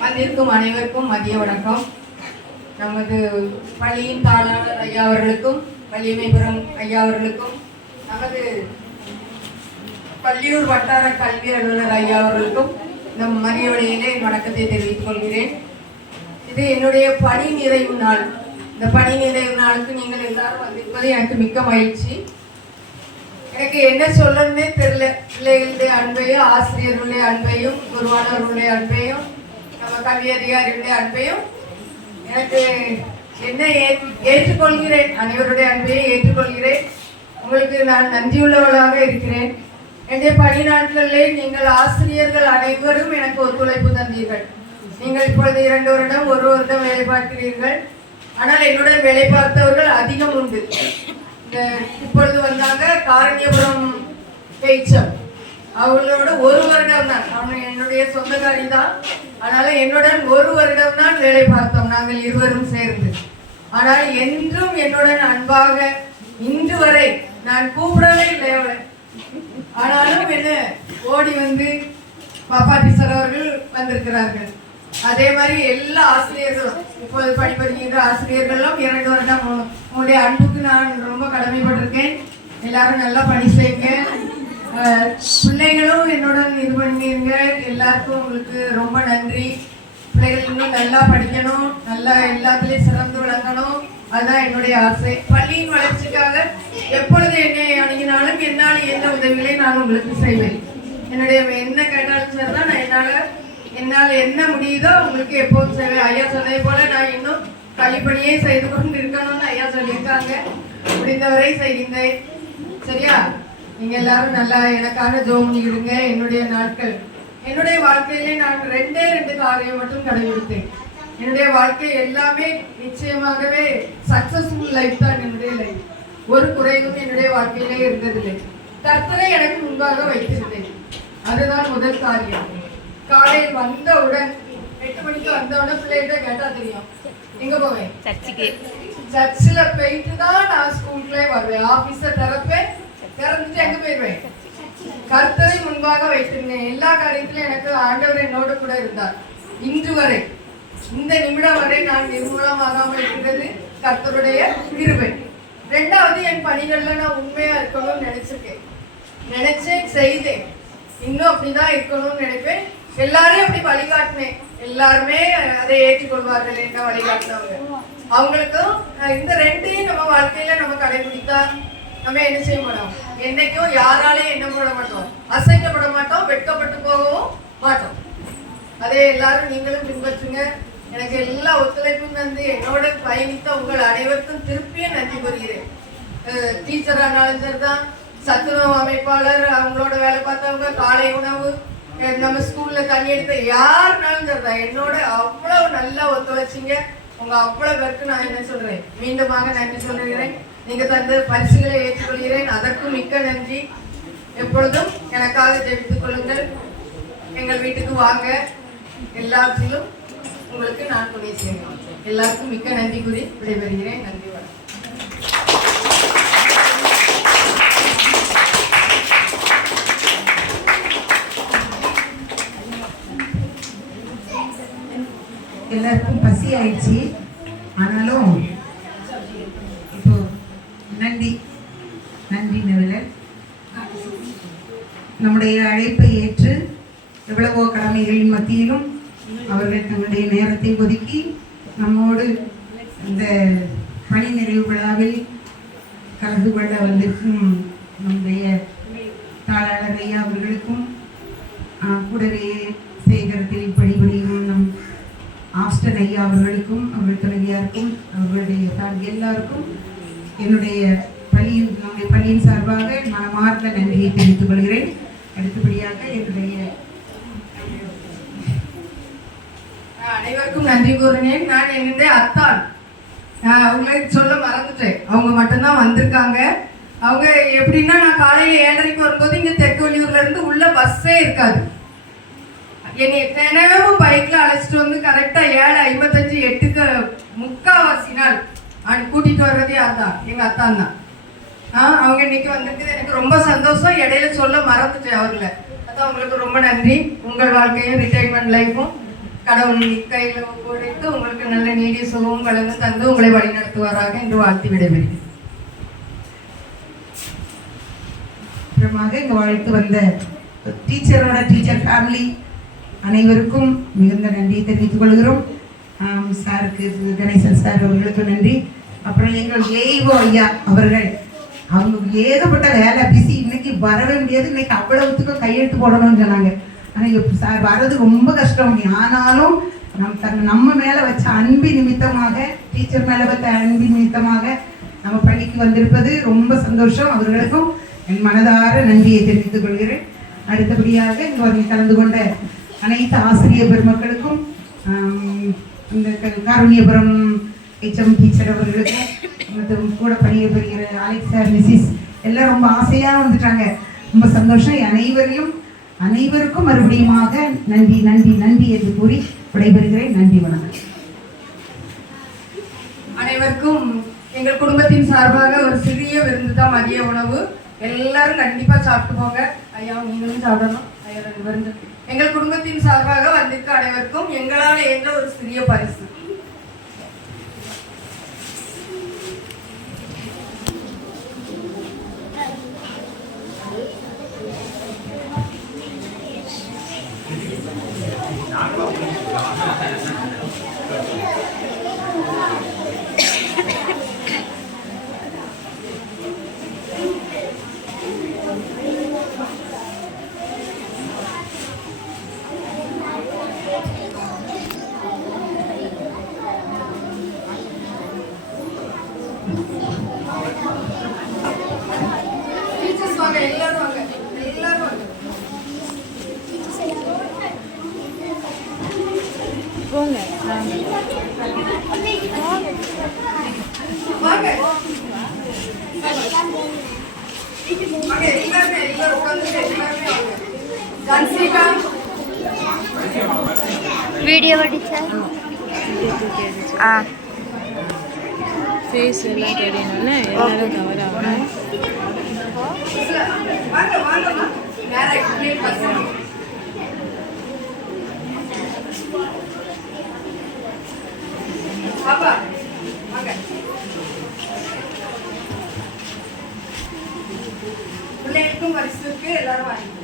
வந்திருக்கும் அனைவருக்கும் மதிய வணக்கம். நமது பள்ளியின் தாளாளர் ஐயா அவர்களுக்கும் வள்ளியமைபுரம் ஐயா அவர்களுக்கும் நமது பள்ளியூர் வட்டார கல்வி அலுவலர் ஐயா அவர்களுக்கும் நம் மதிய வேளையிலே வணக்கத்தை தெரிவித்துக் கொள்கிறேன். இது என்னுடைய பணி நிறைவு நாள். இந்த பணி நிறைவு நாளுக்கு நீங்கள் எல்லாரும் வந்திருப்பது எனக்கு மிக்க மகிழ்ச்சி. எனக்கு என்ன சொல்லணும்னே தெரியல. பிள்ளைகளுடைய அன்பையும், ஆசிரியர்களுடைய அன்பையும், குருவானவர்களுடைய அன்பையும், நம்ம கல்வி அதிகாரிகளுடைய அன்பையும் எனக்கு என்ன ஏற்றுக்கொள்கிறேன். அனைவருடைய அன்பையை ஏற்றுக்கொள்கிறேன். உங்களுக்கு நான் நன்றியுள்ளவளாக இருக்கிறேன். என்னுடைய பணி நாட்களிலே நீங்கள் ஆசிரியர்கள் அனைவரும் எனக்கு ஒத்துழைப்பு தந்தீர்கள். நீங்கள் இப்பொழுது 2 வருடம் 1 வருடம் வேலை பார்க்கிறீர்கள். ஆனால் என்னுடன் வேலை பார்த்தவர்கள் அதிகம் உண்டு. இப்பொழுது வந்தாங்க காரணியபுரம் பேச்சம், அவங்களோட 1 வருடம் தான். அவங்க என்னுடைய சொந்தக்காரி தான். அதனால என்னுடன் 1 வருடம் தான் வேலை பார்த்தோம் நாங்கள் இருவரும் சேர்ந்து. ஆனால் என்றும் என்னுடன் அன்பாக இன்று வரை நான் கூப்பிடவே இல்லை அவளை. ஆனாலும் என்ன ஓடி வந்து பாப்பா டீச்சர் அவர்கள் வந்திருக்கிறார்கள். அதே மாதிரி எல்லா ஆசிரியர்களும் இப்போது படிப்பறிகின்ற ஆசிரியர்களும் 2 வருடம் உங்களுடைய அன்புக்கு நான் ரொம்ப கடமைப்பட்டிருக்கேன். எல்லாரும் நல்லா பணி செய்யுங்க. பிள்ளைகளும் என்னுடன் இது பண்ணிருங்க. எல்லாருக்கும் உங்களுக்கு ரொம்ப நன்றி. பிள்ளைகள் இன்னும் நல்லா படிக்கணும், நல்லா எல்லாத்துலேயும் சிறந்து விளங்கணும். அதுதான் என்னுடைய ஆசை. பள்ளியின் வளர்ச்சிக்காக எப்பொழுது என்னை அணுகினாலும் என்னால் எந்த உதவிகளை நான் உங்களுக்கு செய்வேன். என்னுடைய என்ன கேட்டாலும் சரி தான். நான் என்னால் என்ன முடியுதோ உங்களுக்கு எப்போதும் செய்வேன். ஐயா சொன்னதை போல நான் இன்னும் கல்விப்பணியே செய்து கொண்டு இருக்கணும்னு ஐயா சொல்லியிருக்காங்க. முடிந்தவரை செய்கின்றேன். சரியா? நீங்க எல்லாரும் நல்லா எனக்காக ஜோம் பண்ணிக்கிடுங்க. என்னுடைய நாட்கள், என்னுடைய வாழ்க்கையிலே நான் 2 காரியம் மட்டும் கடைபிடித்தேன். என்னுடைய வாழ்க்கை எல்லாமே நிச்சயமாகவே சக்சஸ்ஃபுல் லைஃப் தான். என்னுடைய லைஃப் ஒரு குறைவும் என்னுடைய வாழ்க்கையிலே இருந்ததில்லை. கர்த்தரை எனக்கு முன்பாக வைத்திருந்தேன். அதுதான் முதல் காரியம். காலையில் வந்தவுடன் 8 மணிக்கு வந்தவுடன் பிள்ளைகிட்ட கேட்டா தெரியும் எங்க போவேன், சர்ச்சில் போயிட்டு தான் நான் ஸ்கூலுக்குள்ளே வருவேன். ஆபீஸை திறந்துட்டு எங்க போயிடுவேன், கர்த்தரை முன்பாக வைத்திருந்தேன். எல்லா காரியத்திலும் எனக்கு ஆண்டவர் என்னோடு கூட இருந்தார். இன்று வரை இந்த நிமிடம் வரை நான் நிர்மூலமாகாமல் இருக்கிறது கர்த்தருடைய கிருபை. 2வது என் பணிகள்ல நான் உண்மையா இருக்கணும்னு நினைச்சேன், செய்தேன். இன்னும் அப்படிதான் இருக்கணும்னு நினைப்பேன். எல்லாரையும் அப்படி வழிகாட்டினேன். எல்லாருமே அதை ஏற்றுக்கொள்வார்கள். என்ன வழிகாட்டினவங்க அவங்களுக்கும் இந்த 2ஐயும் நம்ம வாழ்க்கையில நம்ம கடைபிடித்தா நம்ம என்ன செய்ய மாட்டோம், என்னைக்கும் யாராலையும் என்ன போட மாட்டோம், அசைக்கப்பட மாட்டோம், வெட்கப்பட்டு போகவும் மாட்டோம். அதே எல்லாரும் நீங்களும் பின்பற்றுங்க. எனக்கு எல்லா ஒத்துழைப்பும் தந்து என்னோட பயணித்த உங்கள் அனைவருக்கும் திருப்பியும் நன்றி கூறுகிறேன். டீச்சரானாலும் சரிதான், சத்துணவு அமைப்பாளர், அவங்களோட வேலை பார்த்தவங்க, காலை உணவு, நம்ம ஸ்கூல்ல தண்ணி எடுத்த யாருனாலும் சரிதான், என்னோட அவ்வளவு நல்லா ஒத்துழைச்சிங்க. உங்க அவ்வளவு பேருக்கு நான் என்ன சொல்றேன், மீண்டுமாக நன்றி சொல்லுகிறேன். நீங்க தந்த பரிசுகளை ஏற்றுக்கொள்கிறேன். அதற்கும் மிக்க நன்றி. எப்பொழுதும் எனக்காக ஜெபித்துக் கொள்ளுங்கள். எங்கள் வீட்டுக்கு வாங்க. எல்லாத்திலும் உங்களுக்கு நான் துணை செய்வேன். எல்லாருக்கும் மிக்க நன்றி கூறி விடைபெறுகிறேன். நன்றி, வணக்கம். எல்லாருக்கும் பசி ஆயிடுச்சு. ஆனாலும் இப்போ நன்றி நவிலன் நம்முடைய அழைப்பை ஏற்று எவ்வளவோ கடமைகளின் மத்தியிலும் அவர்கள் தங்களுடைய நேரத்தை ஒதுக்கி நம்மோடு இந்த பணி நிறைவு விழாவில் கலந்து கொள்ள வந்திருக்கும் நம்முடைய தாளாளர் ஐயா அவர்களுக்கும், கூடவே சேகரத்தில் பணிபுரியும் நம் ஆஸ்டன் ஐயா அவர்களுக்கும், அவர்கள் துணைவியாருக்கும், அவர்களுடைய எல்லாருக்கும் என்னுடைய பள்ளியின் சார்பாக மனமார்ந்த நன்றியை தெரிவித்துக் கொள்கிறேன். அடுத்தபடியாக என்னுடைய அனைவருக்கும் நன்றி கூறினேன். நான் என்னுடைய அத்தான் அவங்களுக்கு சொல்ல மறந்துட்டேன். அவங்க மட்டும்தான் வந்திருக்காங்க. அவங்க எப்படின்னா, நான் காலையில் 7:30 வரும்போது இங்கே தெற்குவழியூர்ல இருந்து உள்ள பஸ்ஸே இருக்காது. என்னை தினமும் பைக்கில் அழைச்சிட்டு வந்து கரெக்டாக 7:55 8க்கு முக்காவாசி நாள் கூட்டிகிட்டு வர்றதே அதான் எங்கள் அத்தான் தான். அவங்க இன்னைக்கு வந்திருக்குது. எனக்கு ரொம்ப சந்தோஷம். இடையில சொல்ல மறந்துட்டேன் அவர்களை. அதான் உங்களுக்கு ரொம்ப நன்றி. உங்கள் வாழ்க்கையும் ரிட்டைர்மெண்ட் லைஃப்பும் கடவுள் கையில் ஒப்படைத்து உங்களுக்கு நல்ல நீடிய சுகமும் வளர்ந்து தந்து உங்களை வழிநடத்துவாராக என்று வாழ்த்தி விடைபெறுகிறேன். அப்புறமாக இங்கே வாழ்த்து வந்த டீச்சர் ஃபேமிலி அனைவருக்கும் மிகுந்த நன்றி தெரிவித்துக் கொள்கிறோம். சாருக்கு, கணேசன் சார் அவர்களுக்கு நன்றி. அப்புறம் எங்கள் ஏய்வோ ஐயா அவர்கள், அவங்க ஏகப்பட்ட வேலை பிஸி, இன்னைக்கு வரவே முடியாது, இன்னைக்கு அவ்வளவுத்துக்கும் கையெழுத்து போடணும்னு சொன்னாங்க. ஆனால் சார் வர்றது ரொம்ப கஷ்டம். ஆனாலும் நம்ம மேலே வச்ச அன்பு நிமித்தமாக, டீச்சர் மேலே வச்ச அன்பு நிமித்தமாக நம்ம பள்ளிக்கு வந்திருப்பது ரொம்ப சந்தோஷம். அவர்களுக்கும் என் மனதார நன்றியை தெரிவித்துக் கொள்கிறேன். அடுத்தபடியாக இங்கே வந்து கலந்து கொண்ட அனைத்து ஆசிரியர் பெருமக்களுக்கும், இந்த காருண்யபுரம் HM டீச்சர் அவர்களுக்கும், மற்றும் கூட பணியபுரிகிற அலெக்ஸ் சார், மிஸ்ஸஸ் எல்லாம் ரொம்ப ஆசையாக வந்துட்டாங்க. ரொம்ப சந்தோஷம். அனைவருக்கும் மறுபடியுமாக நன்றி நன்றி நன்றி என்று கூறி விடைபெறுகிறேன். நன்றி, வணக்கம். அனைவருக்கும் எங்கள் குடும்பத்தின் சார்பாக ஒரு சிறிய விருந்து தான், மதிய உணவு. எல்லாரும் கண்டிப்பா சாப்பிட்டு போங்க. ஐயா நீங்களும் சாப்பிடணும். ஐயா 2 விருந்து எங்கள் குடும்பத்தின் சார்பாக வந்திருக்க அனைவருக்கும் எங்களால் என்ற ஒரு சிறிய பரிசு. எல்லாரும் வாங்க, எல்லாரும் வாங்க. போங்க வாங்க வாங்க, எல்லாரும் உட்கார்ந்து எல்லாருமே வாங்க. ஜான்சிகா வீடியோ டீச்சர் ஃபேஸ் எல்லாம் தெரியணும்னா எல்லாரும் கவர் ஆகணும். வாங்க வாங்க வாங்க, நேரா இப்படியே பசங்க. பாப்பா வாங்க. பிள்ளைகளுக்கும் பரிசு இருக்கு, எல்லாரும் வாங்க.